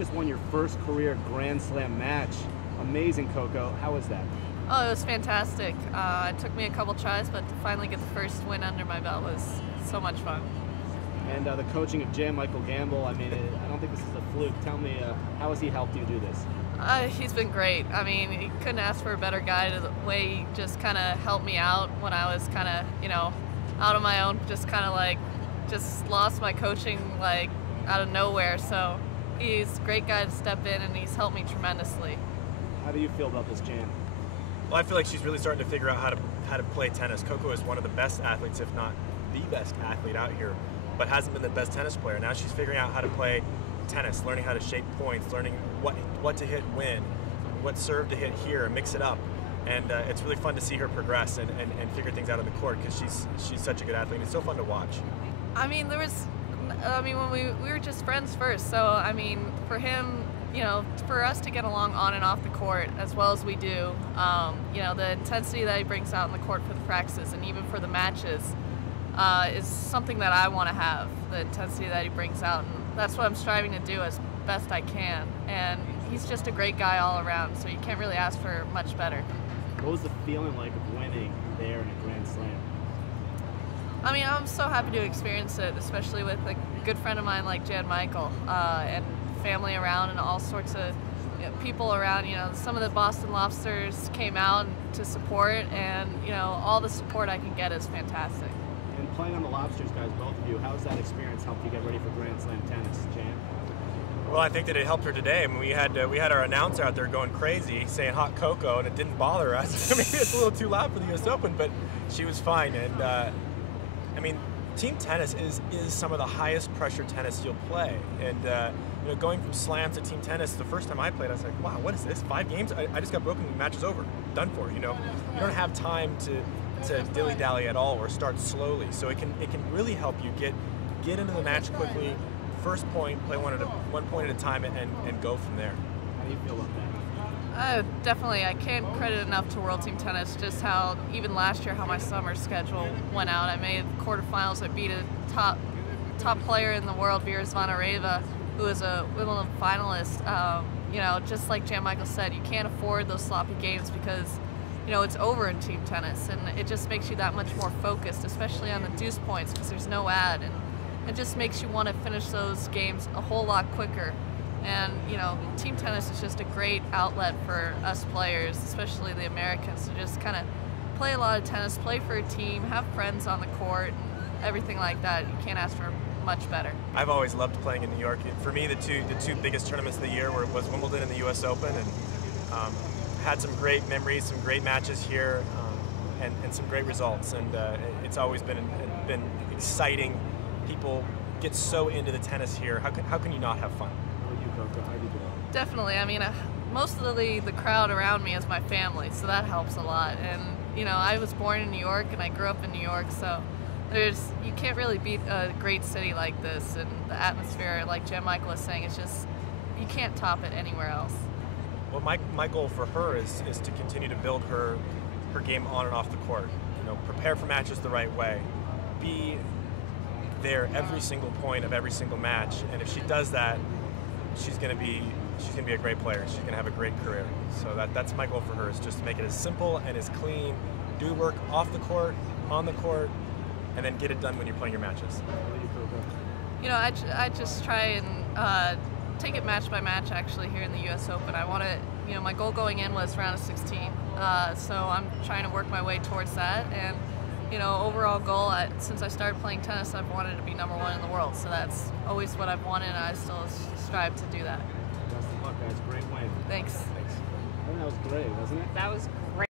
just won your first career Grand Slam match. Amazing, Coco. How was that? Oh, it was fantastic. It took me a couple tries, but to finally get the first win under my belt was so much fun. And the coaching of Gambill, I mean, I don't think this is a fluke. Tell me, how has he helped you do this? He's been great. I mean, he couldn't ask for a better guy. The way he just kind of helped me out when I was kind of, out on my own, just kind of just lost my coaching out of nowhere. So he's a great guy to step in, and he's helped me tremendously. How do you feel about this jam? Well, I feel like she's really starting to figure out how to play tennis. Coco is one of the best athletes, if not the best athlete out here, but hasn't been the best tennis player. Now she's figuring out how to play tennis, learning how to shape points, learning what to hit when, what serve to hit here, mix it up. And it's really fun to see her progress and figure things out on the court, because she's such a good athlete. It's so fun to watch. I mean, when we were just friends first, so I mean, for him, for us to get along on and off the court as well as we do, the intensity that he brings out on the court for the practices and even for the matches is something that I want to have, the intensity that he brings out, and that's what I'm striving to do as best I can. And he's just a great guy all around, so you can't really ask for much better. What was the feeling like of winning there in a Grand Slam? I mean, I'm so happy to experience it, especially with a good friend of mine like Jan Michael, and family around and all sorts of people around. Some of the Boston Lobsters came out to support, and all the support I can get is fantastic. And playing on the Lobsters, guys, both of you, how has that experience helped you get ready for Grand Slam tennis, Jan? Well, I think that it helped her today. I mean, we had our announcer out there going crazy, saying "hot Coco," and it didn't bother us. Maybe it's a little too loud for the U.S. Open, but she was fine. And I mean, team tennis is some of the highest pressure tennis you'll play. And going from slam to team tennis, the first time I played, I was like, wow, what is this? 5 games? I just got broken. The match is over. Done for. You don't have time to dilly-dally at all or start slowly. So it can really help you get into the match quickly. First point, play one point at a time, and go from there. How do you feel about that? Definitely. I can't credit enough to World Team Tennis just how, even last year, how my summer schedule went out. I made quarterfinals. I beat a top player in the world, Vaneweghe, who is a Wimbledon finalist. Just like Jan Michael said, you can't afford those sloppy games because it's over in team tennis, and it just makes you that much more focused, especially on the deuce points, because there's no ad, and it just makes you want to finish those games a whole lot quicker. And team tennis is just a great outlet for us players, especially the Americans, to just kind of play a lot of tennis, play for a team, have friends on the court, and everything like that. You can't ask for much better. I've always loved playing in New York. For me, the two biggest tournaments of the year was Wimbledon and the U.S. Open, and had some great memories, some great matches here, and some great results. And it's always been exciting. People get so into the tennis here. How can you not have fun? Definitely. I mean, most of the crowd around me is my family, so that helps a lot. And I was born in New York and I grew up in New York, so you can't really beat a great city like this, and the atmosphere, like Jan Michael was saying, it's just, you can't top it anywhere else. Well, my goal for her is to continue to build her game on and off the court. Prepare for matches the right way. Be there every single point of every single match, and if she does that, she's gonna be a great player. She's gonna have a great career. So that's my goal for her, is just to make it as simple and as clean. Do work off the court, on the court, and then get it done when you're playing your matches. I just try and take it match by match. Actually, here in the U.S. Open, I want to. My goal going in was round of 16. So I'm trying to work my way towards that. And overall goal, since I started playing tennis, I've wanted to be #1 in the world. So that's always what I've wanted, and I still strive to do that. Best of luck, guys. Great win. Thanks. I think that was great, wasn't it? That was great.